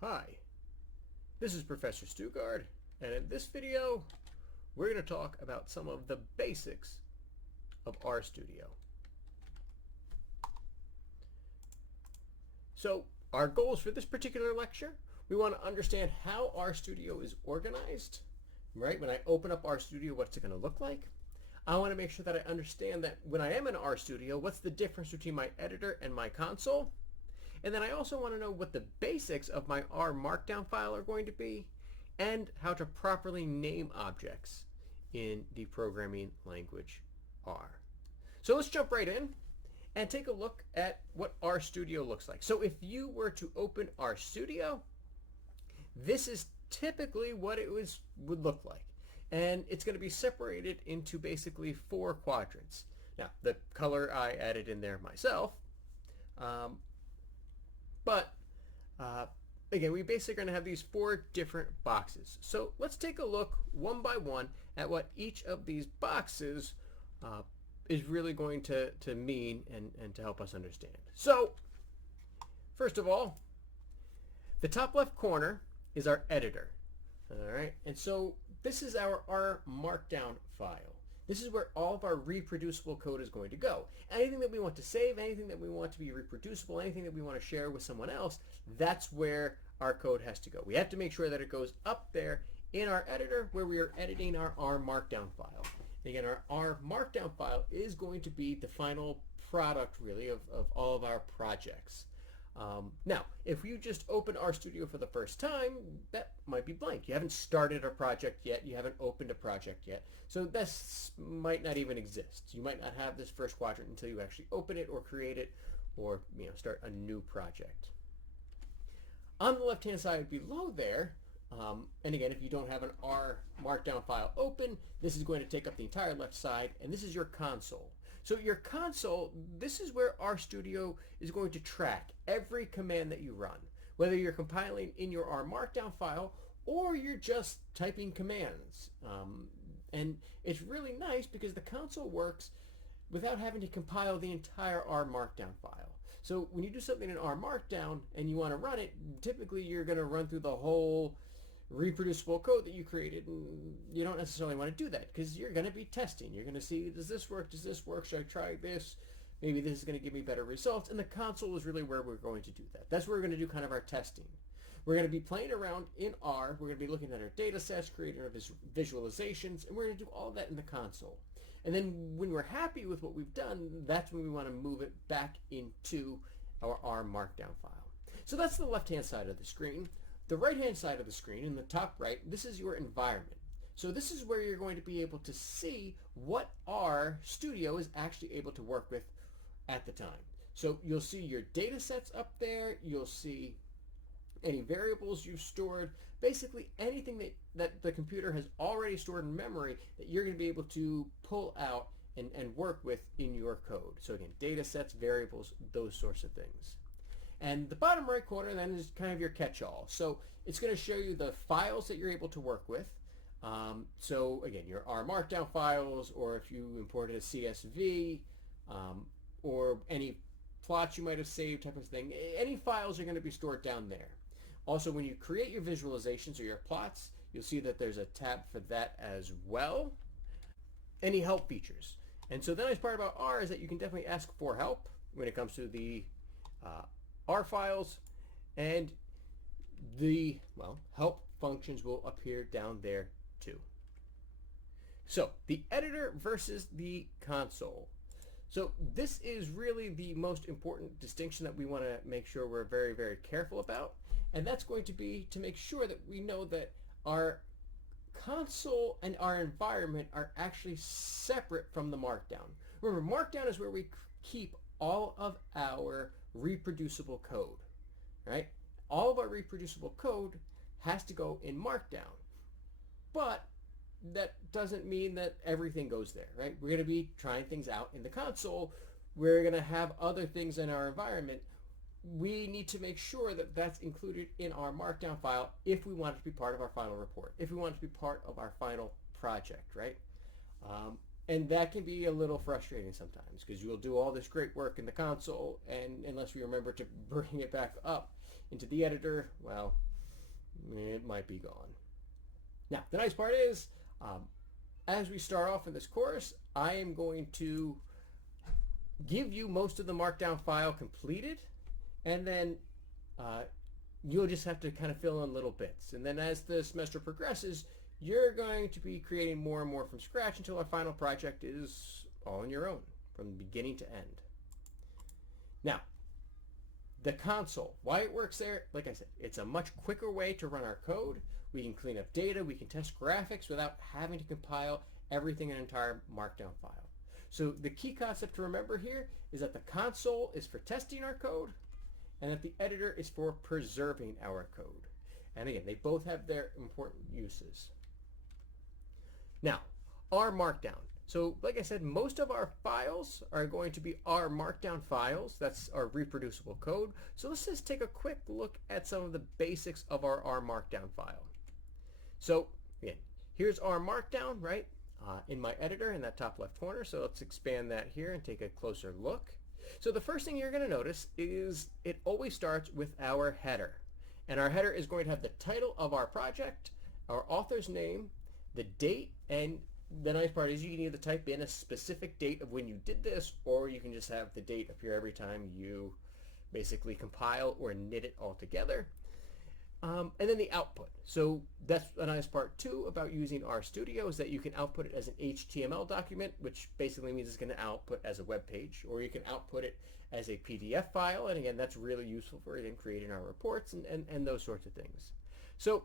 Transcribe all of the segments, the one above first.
Hi, this is Professor Stugard, and in this video we're going to talk about some of the basics of RStudio. So our goals for this particular lecture, we want to understand how RStudio is organized, right? When I open up RStudio, what's it going to look like? I want to make sure that I understand that when I am in RStudio, what's the difference between my editor and my console? And then I also want to know what the basics of my R Markdown file are going to be and how to properly name objects in the programming language R. So let's jump right in and take a look at what RStudio looks like. So if you were to open RStudio, this is typically what it would look like. And it's going to be separated into basically 4 quadrants. Now, the color I added in there myself. Again, we basically are going to have these 4 different boxes. So let's take a look one by one at what each of these boxes is really going to mean and to help us understand. So first of all, the top left corner is our editor. All right, and so this is our R Markdown file. This is where all of our reproducible code is going to go. Anything that we want to save, anything that we want to be reproducible, anything that we want to share with someone else, that's where our code has to go. We have to make sure that it goes up there in our editor where we are editing our R Markdown file. And again, our R Markdown file is going to be the final product, really, of all of our projects. Now, if you just open RStudio for the first time, that might be blank. You haven't started a project yet. You haven't opened a project yet. So this might not even exist. You might not have this first quadrant until you actually open it or create it or start a new project. On the left-hand side below there, and again, if you don't have an R Markdown file open, this is going to take up the entire left side, and this is your console. So your console, this is where RStudio is going to track every command that you run, whether you're compiling in your R Markdown file or you're just typing commands. And it's really nice because the console works without having to compile the entire R Markdown file. So when you do something in R Markdown and you want to run it, typically you're going to run through the whole reproducible code that you created, and you don't necessarily want to do that because you're going to be testing. You're going to see, does this work? Does this work? Should I try this? Maybe this is going to give me better results. And the console is really where we're going to do that. That's where we're going to do kind of our testing. We're going to be playing around in R. We're going to be looking at our data sets, creating our visualizations, and we're going to do all that in the console. And then when we're happy with what we've done, that's when we want to move it back into our R Markdown file. So that's the left-hand side of the screen. The right-hand side of the screen, in the top right, this is your environment. So this is where you're going to be able to see what RStudio is actually able to work with at the time. So you'll see your data sets up there. You'll see any variables you've stored, basically anything that the computer has already stored in memory that you're going to be able to pull out and work with in your code. So again, data sets, variables, those sorts of things. And the bottom right corner then is kind of your catch-all. So it's going to show you the files that you're able to work with. So again, your R Markdown files, or if you imported a CSV, or any plots you might have saved type of thing. Any files are going to be stored down there. Also, when you create your visualizations or your plots, you'll see that there's a tab for that as well. Any help features. And so the nice part about R is that you can definitely ask for help when it comes to the R files, and the help functions will appear down there too. So the editor versus the console. So this is really the most important distinction that we want to make sure we're very, very careful about, and that's going to be to make sure that we know that our console and our environment are actually separate from the Markdown. Remember, Markdown is where we keep all of our reproducible code, right? All of our reproducible code has to go in Markdown, but that doesn't mean that everything goes there, right? We're going to be trying things out in the console. We're going to have other things in our environment. We need to make sure that that's included in our Markdown file if we want it to be part of our final report, if we want it to be part of our final project, right? And that can be a little frustrating sometimes because you'll do all this great work in the console, and unless we remember to bring it back up into the editor, well, it might be gone. Now, the nice part is, as we start off in this course, I am going to give you most of the Markdown file completed, and then you'll just have to kind of fill in little bits. And then as the semester progresses, you're going to be creating more and more from scratch until our final project is all on your own, from beginning to end. Now, the console, why it works there, like I said, it's a much quicker way to run our code. We can clean up data, we can test graphics without having to compile everything in an entire Markdown file. So the key concept to remember here is that the console is for testing our code, and that the editor is for preserving our code. And again, they both have their important uses. Now, our Markdown. So like I said, most of our files are going to be our Markdown files. That's our reproducible code. So let's just take a quick look at some of the basics of our R Markdown file. So again, here's our Markdown, right, in my editor in that top left corner. So let's expand that here and take a closer look. So the first thing you're going to notice is it always starts with our header. And our header is going to have the title of our project, our author's name, the date, and the nice part is you can either type in a specific date of when you did this, or you can just have the date appear every time you basically compile or knit it all together. And then the output. So that's a nice part too about using RStudio, is that you can output it as an HTML document, which basically means it's going to output as a web page, or you can output it as a PDF file. And again, that's really useful for creating our reports and those sorts of things. So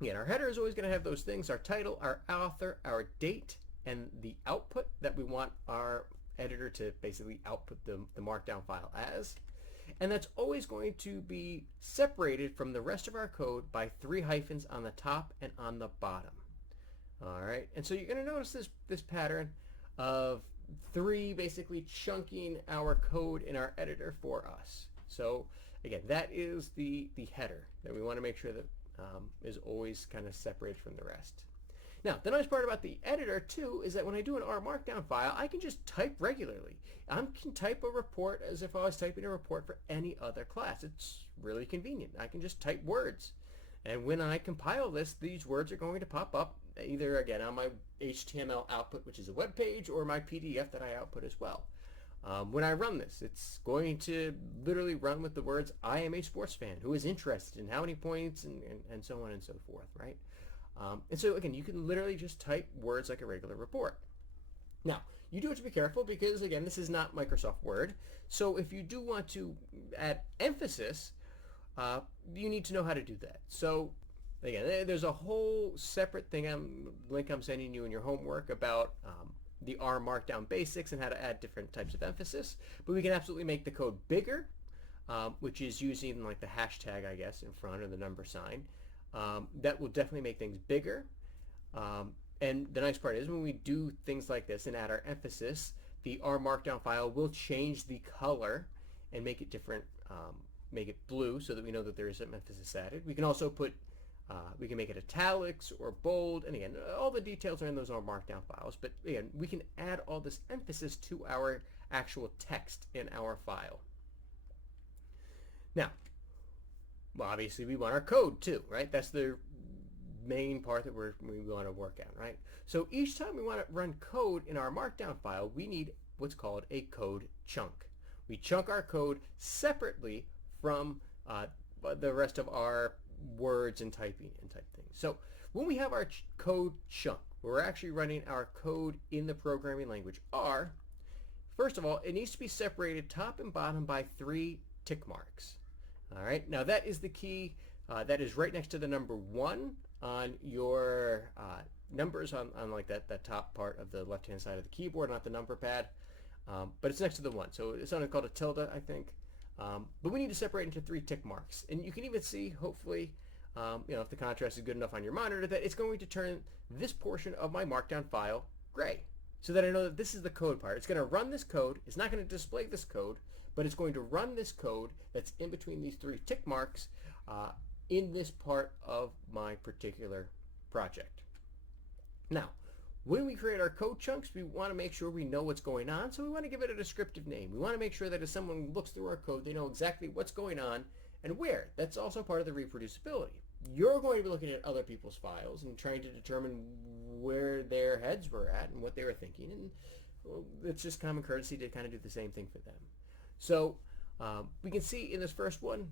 again, our header is always going to have those things: our title, our author, our date, and the output that we want our editor to basically output the Markdown file as. And that's always going to be separated from the rest of our code by 3 hyphens on the top and on the bottom. All right, and so you're going to notice this pattern of 3 basically chunking our code in our editor for us. So again, that is the header that we want to make sure that is always kind of separated from the rest. Now, the nice part about the editor too is that when I do an R Markdown file, I can just type regularly. I can type a report as if I was typing a report for any other class. It's really convenient. I can just type words. And when I compile this, these words are going to pop up either, again, on my HTML output, which is a web page, or my PDF that I output as well. When I run this, it's going to literally run with the words, "I am a sports fan who is interested in how many points," and so on and so forth, right? And so again, you can literally just type words like a regular report. Now, you do have to be careful because, again, this is not Microsoft Word. So if you do want to add emphasis, you need to know how to do that. So again, there's a whole separate link I'm sending you in your homework about the R Markdown basics and how to add different types of emphasis. But we can absolutely make the code bigger, which is using like the hashtag, I guess, in front, or the number sign. That will definitely make things bigger. And the nice part is when we do things like this and add our emphasis, the R Markdown file will change the color and make it different, make it blue so that we know that there is some emphasis added. We can also put, we can make it italics or bold, and again, all the details are in those R Markdown files, but again, we can add all this emphasis to our actual text in our file. Now, well, obviously we want our code too, right? That's the main part that we want to work on, right? So each time we want to run code in our Markdown file, we need what's called a code chunk. We chunk our code separately from the rest of our words and typing and type things. So when we have our code chunk, we're actually running our code in the programming language R. First of all, it needs to be separated top and bottom by 3 tick marks. All right, now that is the key. That is right next to the number 1 on your numbers on like that top part of the left-hand side of the keyboard, not the number pad, but it's next to the 1. So it's something called a tilde, I think. But we need to separate into 3 tick marks. And you can even see, hopefully, if the contrast is good enough on your monitor, that it's going to turn this portion of my Markdown file gray, so that I know that this is the code part. It's going to run this code. It's not going to display this code, but it's going to run this code that's in between these 3 tick marks in this part of my particular project. Now, when we create our code chunks, we want to make sure we know what's going on, so we want to give it a descriptive name. We want to make sure that if someone looks through our code, they know exactly what's going on and where. That's also part of the reproducibility. you're going to be looking at other people's files and trying to determine where their heads were at and what they were thinking. And well, it's just common courtesy to kind of do the same thing for them. So we can see in this first one,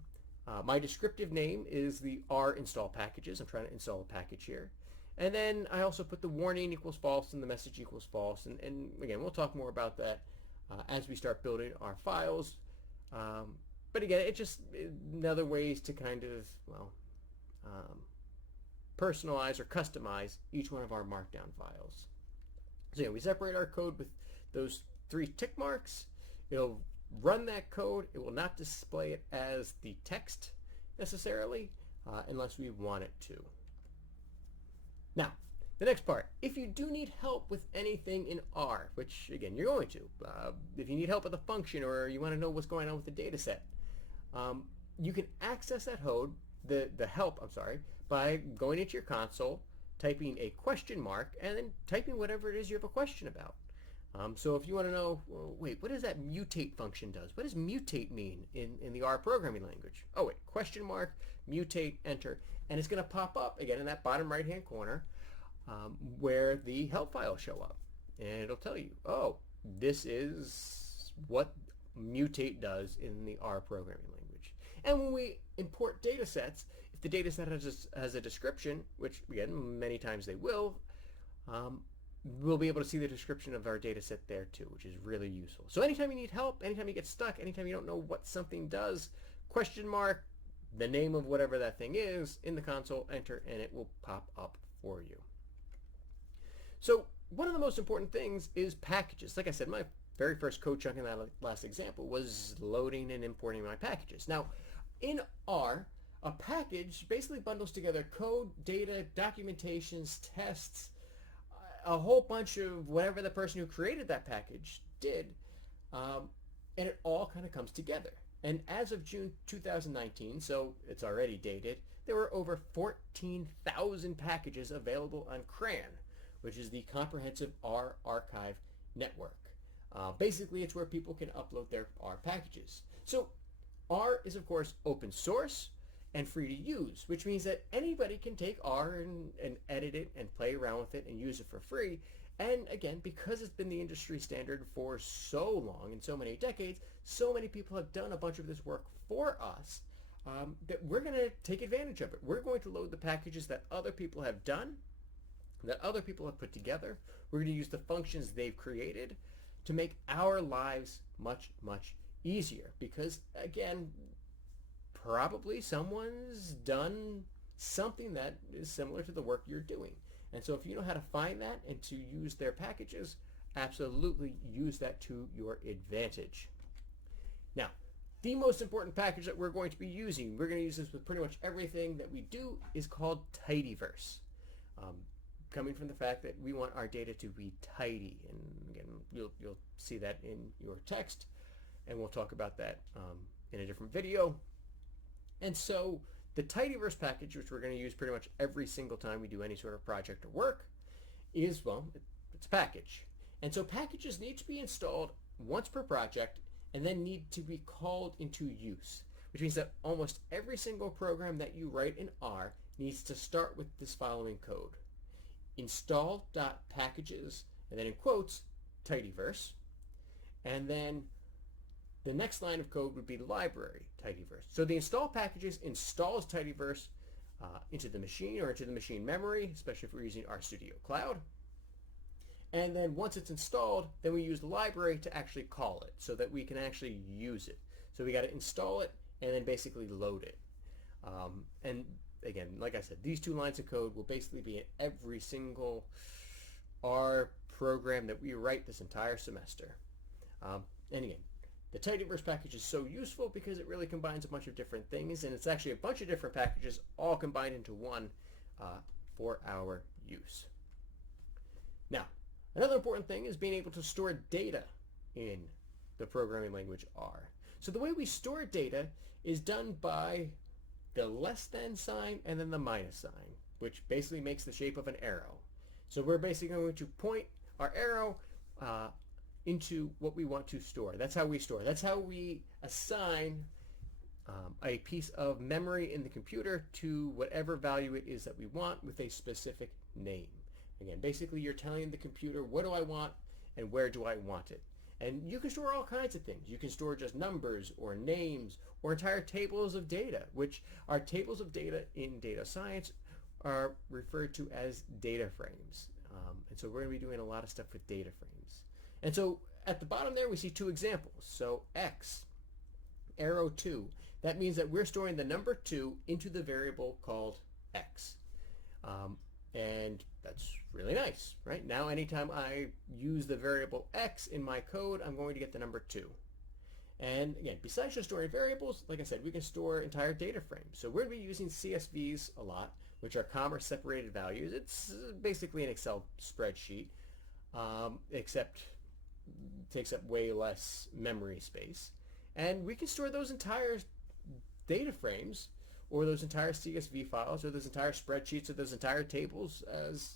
my descriptive name is the R install packages. I'm trying to install a package here. And then I also put the warning equals false and the message equals false. And again, we'll talk more about that as we start building our files. But again, it's just another ways to kind of, well, personalize or customize each one of our Markdown files. So yeah, we separate our code with those 3 tick marks. It'll run that code. It will not display it as the text necessarily unless we want it to. Now, the next part, if you do need help with anything in R, which again, you're going to, if you need help with a function or you want to know what's going on with the data set, you can access that help, by going into your console, typing a question mark, and then typing whatever it is you have a question about. So if you want to know, well, wait, what does that mutate function does? What does mutate mean in the R programming language? Oh wait, question mark, mutate, enter, and it's going to pop up again in that bottom right hand corner where the help files show up. And it'll tell you, oh, this is what mutate does in the R programming language. And when we import data sets, if the data set has a description, which again, many times they will, we'll be able to see the description of our data set there too, which is really useful. So anytime you need help, anytime you get stuck, anytime you don't know what something does, question mark, the name of whatever that thing is in the console, enter, and it will pop up for you. So one of the most important things is packages. Like I said, my very first code chunk in that last example was loading and importing my packages. Now, in R, a package basically bundles together code, data, documentations, tests, a whole bunch of whatever the person who created that package did, and it all kind of comes together. And as of June 2019, so it's already dated, there were over 14,000 packages available on CRAN, which is the Comprehensive R Archive Network. Basically, it's where people can upload their R packages. So R is, of course, open source and free to use, which means that anybody can take R and edit it and play around with it and use it for free. And again, because it's been the industry standard for so long and so many decades, so many people have done a bunch of this work for us that we're going to take advantage of it. We're going to load the packages that other people have done, that other people have put together. We're going to use the functions they've created to make our lives much, much easier. Because again, probably someone's done something that is similar to the work you're doing. And so if you know how to find that and to use their packages, absolutely use that to your advantage. Now, the most important package that we're going to be using, we're going to use this with pretty much everything that we do, is called TidyVerse. Coming from the fact that we want our data to be tidy. And again, you'll see that in your text, and we'll talk about that in a different video. And so the TidyVerse package, which we're going to use pretty much every single time we do any sort of project or work, is, well, it's a package. And so packages need to be installed once per project and then need to be called into use, which means that almost every single program that you write in R needs to start with this following code: install.packages, and then in quotes, TidyVerse. And then the next line of code would be library TidyVerse. So the install packages installs TidyVerse into the machine or into the machine memory, especially if we're using RStudio Cloud. And then once it's installed, then we use the library to actually call it so that we can actually use it. So we got to install it and then basically load it. And again, like I said, these 2 lines of code will basically be in every single R program that we write this entire semester. And again, the TidyVerse package is so useful because it really combines a bunch of different things, and it's actually a bunch of different packages all combined into one for our use. Now, another important thing is being able to store data in the programming language R. So the way we store data is done by the less than sign and then the minus sign, which basically makes the shape of an arrow. So we're basically going to point our arrow into what we want to store. That's how we store. That's how we assign a piece of memory in the computer to whatever value it is that we want with a specific name. Again, basically you're telling the computer, what do I want and where do I want it? And you can store all kinds of things. You can store just numbers or names or entire tables of data, which are tables of data in data science are referred to as data frames. And so we're going to be doing a lot of stuff with data frames. And so at the bottom there we see two examples. So x, arrow 2, that means that we're storing the number 2 into the variable called x. And that's really nice, right? Now anytime I use the variable x in my code, I'm going to get the number 2. And again, besides just storing variables, like I said, we can store entire data frames. So we're going to be using CSVs a lot, which are comma separated values. It's basically an Excel spreadsheet, except it takes up way less memory space. And we can store those entire data frames or those entire CSV files or those entire spreadsheets or those entire tables as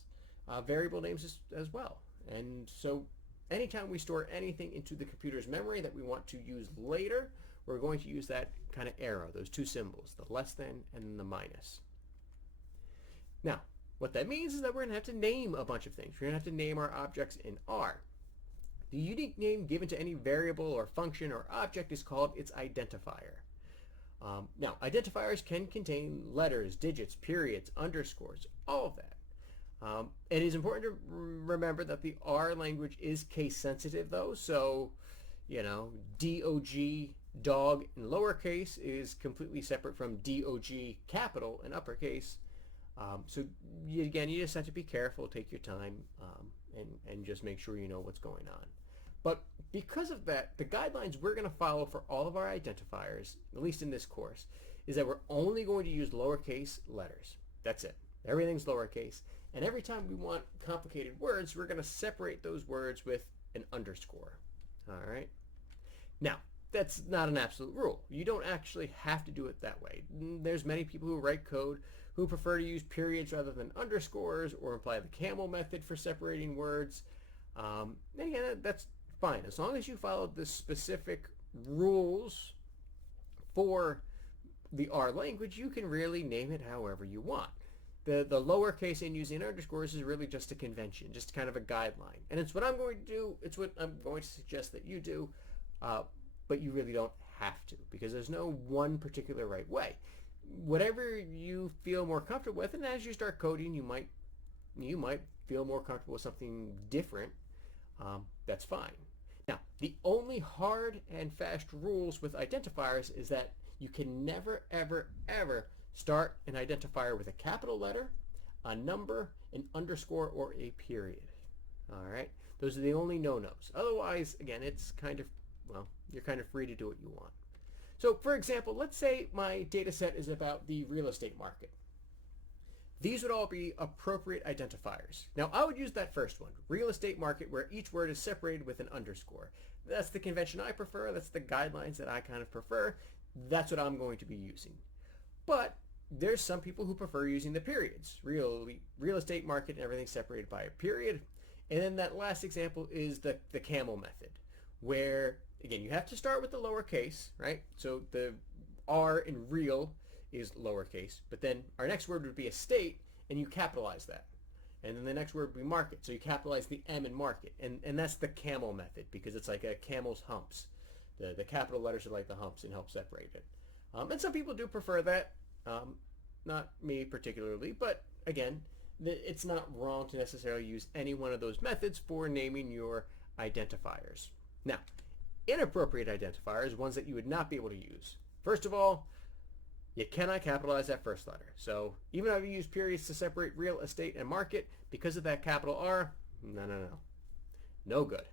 variable names as well. And so anytime we store anything into the computer's memory that we want to use later, we're going to use that kind of arrow, those two symbols, the less than and the minus. Now, what that means is that we're going to have to name a bunch of things. We're going to have to name our objects in R. The unique name given to any variable or function or object is called its identifier. Now, identifiers can contain letters, digits, periods, underscores, all of that. It is important to remember that the R language is case sensitive though, so DOG, dog in lowercase is completely separate from DOG capital in uppercase. So again, you just have to be careful, take your time, and just make sure you know what's going on. But because of that, the guidelines we're going to follow for all of our identifiers, at least in this course, is that we're only going to use lowercase letters. That's it. Everything's lowercase. And every time we want complicated words, we're going to separate those words with an underscore. All right? Now, that's not an absolute rule. You don't actually have to do it that way. There's many people who write code who prefer to use periods rather than underscores or apply the camel method for separating words. And again, that's fine. As long as you follow the specific rules for the R language, you can really name it however you want. The lowercase in using underscores is really just a convention, just kind of a guideline. And it's what I'm going to do. It's what I'm going to suggest that you do. But you really don't have to, because there's no one particular right way. Whatever you feel more comfortable with, and as you start coding, you might feel more comfortable with something different. That's fine. Now, the only hard and fast rules with identifiers is that you can never, ever, ever start an identifier with a capital letter, a number, an underscore, or a period. All right? Those are the only no-nos. Otherwise, again, it's kind of, well, you're kind of free to do what you want. So, for example, let's say my data set is about the real estate market. These would all be appropriate identifiers. Now, I would use that first one, real estate market, where each word is separated with an underscore. That's the convention I prefer. That's the guidelines that I kind of prefer. That's what I'm going to be using. But there's some people who prefer using the periods. Real estate market and everything separated by a period. And then that last example is the camel method, where, again, you have to start with the lowercase, right? So the R in real is lowercase, but then our next word would be estate, and you capitalize that. And then the next word would be market, so you capitalize the M in market. And that's the camel method, because it's like a camel's humps. The capital letters are like the humps and help separate it. And some people do prefer that. Not me particularly, but again, it's not wrong to necessarily use any one of those methods for naming your identifiers. Now, inappropriate identifiers, ones that you would not be able to use. First of all, you cannot capitalize that first letter. So even if you use periods to separate real estate and market, because of that capital R, no good.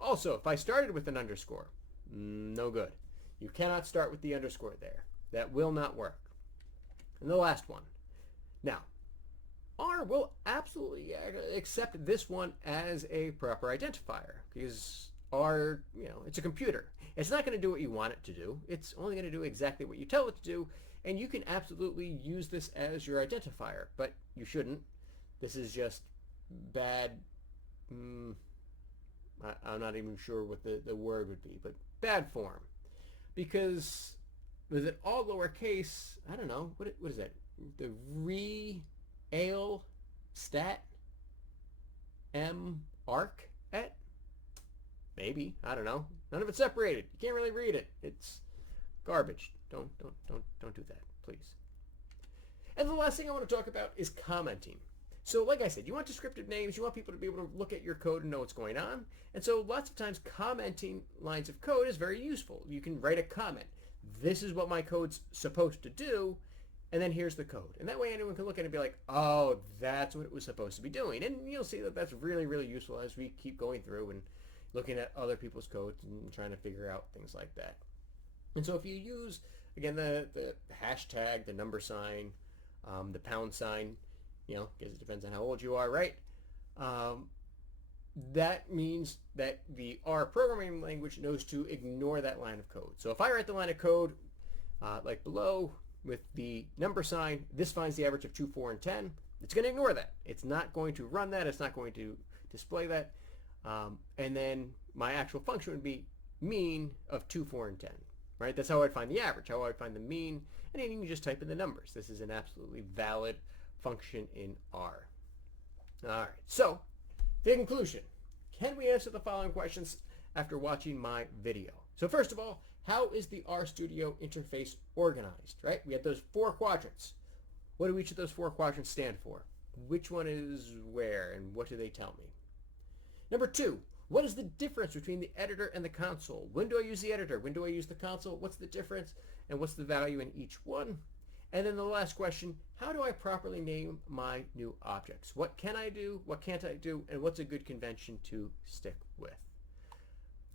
Also, if I started with an underscore, no good. You cannot start with the underscore there. That will not work. And the last one. Now, R will absolutely accept this one as a proper identifier, because R, it's a computer. It's not going to do what you want it to do. It's only going to do exactly what you tell it to do, and you can absolutely use this as your identifier, but you shouldn't. This is just bad, I'm not even sure what the word would be, but bad form. Because with it all lowercase, I don't know, what is that? The stat m arc et? Maybe, I don't know. None of it's separated. You can't really read it. It's garbage. Don't do that, please. And the last thing I want to talk about is commenting. So like I said, you want descriptive names, you want people to be able to look at your code and know what's going on. And so lots of times commenting lines of code is very useful. You can write a comment. This is what my code's supposed to do, and then here's the code. And that way anyone can look at it and be like, oh, that's what it was supposed to be doing. And you'll see that that's really, really useful as we keep going through and looking at other people's codes and trying to figure out things like that. And so if you use, again, the hashtag, the number sign, the pound sign, because it depends on how old you are, right? That means that the R programming language knows to ignore that line of code. So if I write the line of code like below with the number sign, this finds the average of 2, 4, and 10. It's going to ignore that. It's not going to run that. It's not going to display that. And then my actual function would be mean of 2, 4, and 10. Right? That's how I'd find the average, how I'd find the mean, and then you can just type in the numbers. This is an absolutely valid function in R. All right, so the conclusion. Can we answer the following questions after watching my video? So first of all, how is the RStudio interface organized, right? We have those 4 quadrants. What do each of those 4 quadrants stand for? Which one is where, and what do they tell me? Number 2, what is the difference between the editor and the console? When do I use the editor? When do I use the console? What's the difference? And what's the value in each one? And then the last question, how do I properly name my new objects? What can I do? What can't I do? And what's a good convention to stick with?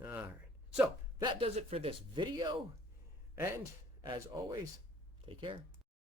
All right. So that does it for this video. And as always, take care.